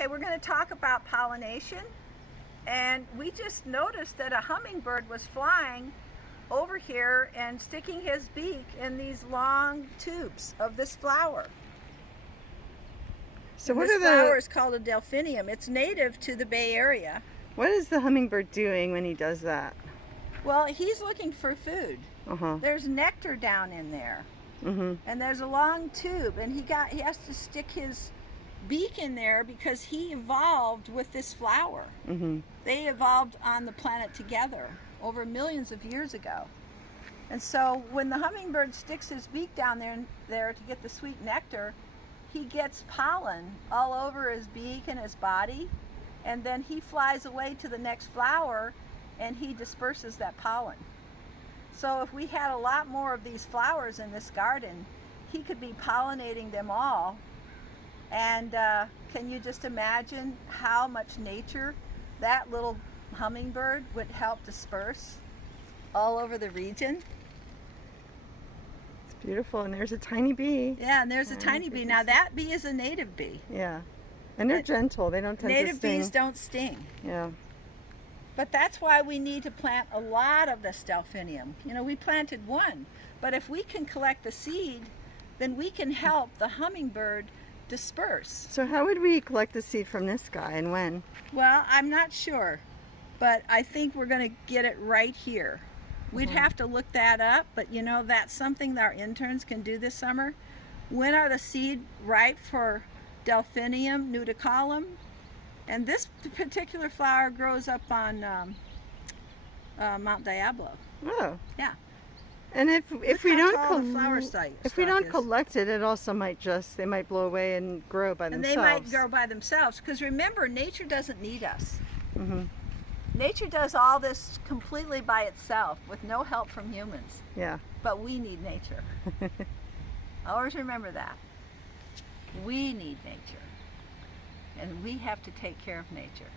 Okay, we're going to talk about pollination, and we just noticed that a hummingbird was flying over here and sticking his beak in these long tubes of this flower. So and what this are flower the is called a delphinium. It's native to the Bay Area. what is the hummingbird doing when he does that? Well, he's looking for food. Uh-huh. There's nectar down in there, and there's a long tube, and he has to stick his beak in there because he evolved with this flower. They evolved on the planet together over millions of years ago. And so when the hummingbird sticks his beak down there to get the sweet nectar, he gets pollen all over his beak and his body, and then he flies away to the next flower and he disperses that pollen. So if we had a lot more of these flowers in this garden, he could be pollinating them all. And can you just imagine how much nature that little hummingbird would help disperse all over the region? It's beautiful, and there's a tiny bee. Yeah, and there's a tiny bee. Now that bee is a native bee. Yeah, and they're gentle. They don't tend to sting. Native bees don't sting. Yeah. But that's why we need to plant a lot of this delphinium. You know, we planted one, but if we can collect the seed, then we can help the hummingbird disperse. So how would we collect the seed from this guy, and when? Well, I'm not sure, but I think we're going to get it right here. We'd have to look that up, but you know, that's something that our interns can do this summer. When are the seed ripe for Delphinium nudicolum? And this particular flower grows up on Mount Diablo. Oh. Yeah. And if we don't collect it, it also might they might blow away and grow by themselves. And they might grow by themselves, because remember, nature doesn't need us. Nature does all this completely by itself with no help from humans. Yeah. But we need nature. Always remember that. We need nature. And we have to take care of nature.